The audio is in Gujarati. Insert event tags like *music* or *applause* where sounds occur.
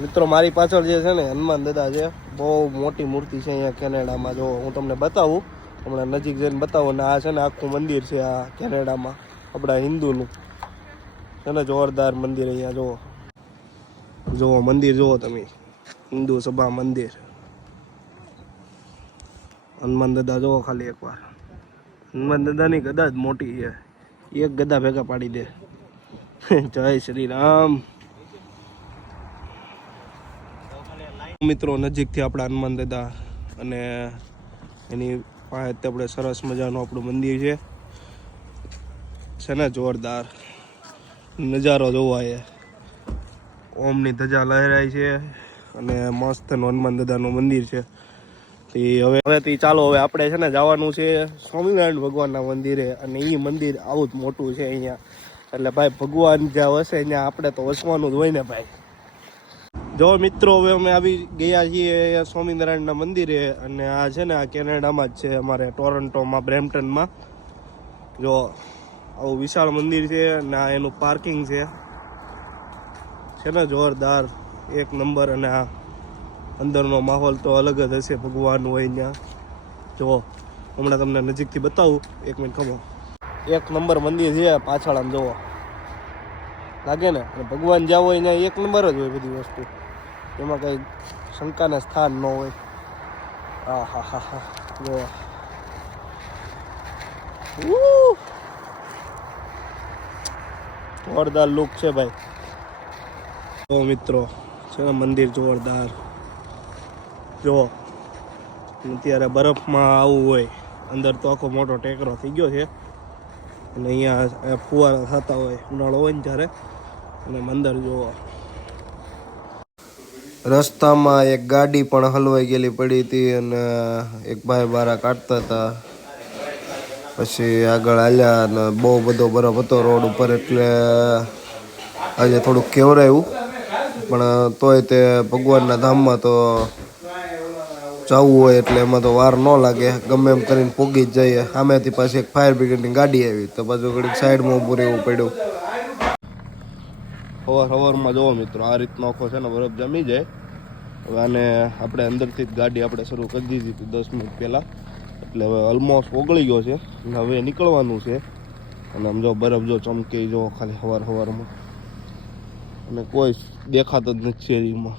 મિત્રો, મારી પાછળ જે છે ને હનુમાન દાદા છે, બહુ મોટી મૂર્તિ છે અહીંયા કેનેડામાં. જો હું તમને બતાવું, હમણાં નજીક જઈને બતાવું ને આ છે ને આખું મંદિર છે આ કેનેડામાં, આપણા હિન્દુનું. છે ને જોરદાર મંદિર અહીંયા, જુઓ. જુઓ, મંદિર જુઓ તમે. હિન્દુ સભા મંદિર. હનુમાન દાદા, જુઓ ખાલી એકવાર. હનુમાન દાદાની ગદા જ મોટી છે. એક ગદા ભેગા પાડી દે. *laughs* જય શ્રી રામ. મિત્રો, નજીકથી આપણા હનુમાન દાદા અને એની પાસે આપણે સરસ મજાનું આપણું મંદિર છે. છે ને જોરદાર. નજારો જોવાય ઓમની ધજા લહેરાય છે અને મસ્ત હનુમાન દાદાનું મંદિર છે. તે હવે હવેથી ચાલો, હવે આપણે છે ને જવાનું છે સ્વામિનારાયણ ભગવાનના મંદિરે અને એ મંદિર આવું જ મોટું છે અહીંયા. એટલે ભાઈ ભગવાન જ્યાં વસે ત્યાં આપણે તો વસવાનું જ હોય ને ભાઈ. જો મિત્રો, હવે અમે આવી ગયા છીએ સ્વામિનારાયણના મંદિરે અને આ છે ને, આ કેનેડામાં જ છે અમારે ટોરન્ટોમાં, બ્રેમ્પટનમાં. જો, આવું વિશાળ મંદિર છે અને આ એનું પાર્કિંગ છે. છે ને, જોરદાર એક નંબર અને આ અંદરનો માહોલ તો અલગ જ હશે ભગવાન હોય ત્યાં. જો, હમણાં તમને નજીકથી બતાવું. એક મિનિટ ખબર એક નંબર મંદિર છે પાછળ આમ જુઓ. લાગે ને? ભગવાન જ્યાં હોય ત્યાં એક નંબર જ હોય બધી વસ્તુ. એમાં કઈ શંકાને સ્થાન ન હોય. હા હા હા. હા જો. જોરદાર લુક છે ભાઈ. જો મિત્રો, છે મંદિર જોરદાર. જો અત્યારે બરફમાં આવવું હોય, અંદર તો આખો મોટો ટેકરો થઈ ગયો છે. અને અહીંયા ફુવારા થતા હોય, ઉનાળો હોય ને ત્યારે. અને મંદિર જોવો. રસ્તામાં એક ગાડી પણ હલવાઈ ગયેલી પડી હતી અને એક ભાઈ બારા કાઢતા હતા. પછી આગળ હાલ્યા અને બહુ બધો બરફ હતો રોડ ઉપર એટલે આજે થોડુંક કેવરાયું. પણ તોય તે ભગવાનના ધામમાં તો જવું હોય એટલે એમાં તો વાર ન લાગે. ગમે એમ કરીને પૂગી જ જઈએ. સામેથી પાછી એક ફાયર બ્રિગેડની ગાડી આવી. તો પાછું ઘડીક સાઈડમાં ઊભું રહેવું પડ્યું. સવાર સવારમાં જોવો મિત્રો, આ રીતનો આખો છે ને બરફ જમી જાય. હવે આને આપણે અંદરથી જ ગાડી આપણે શરૂ કરી દીધી હતી દસ મિનિટ પહેલાં. એટલે હવે ઓલમોસ્ટ ઓગળી ગયો છે અને હવે નીકળવાનું છે. અને આમ જો બરફ જો ચમકે જો ખાલી સવાર સવારમાં અને કોઈ દેખાતો જ નથી શેરીમાં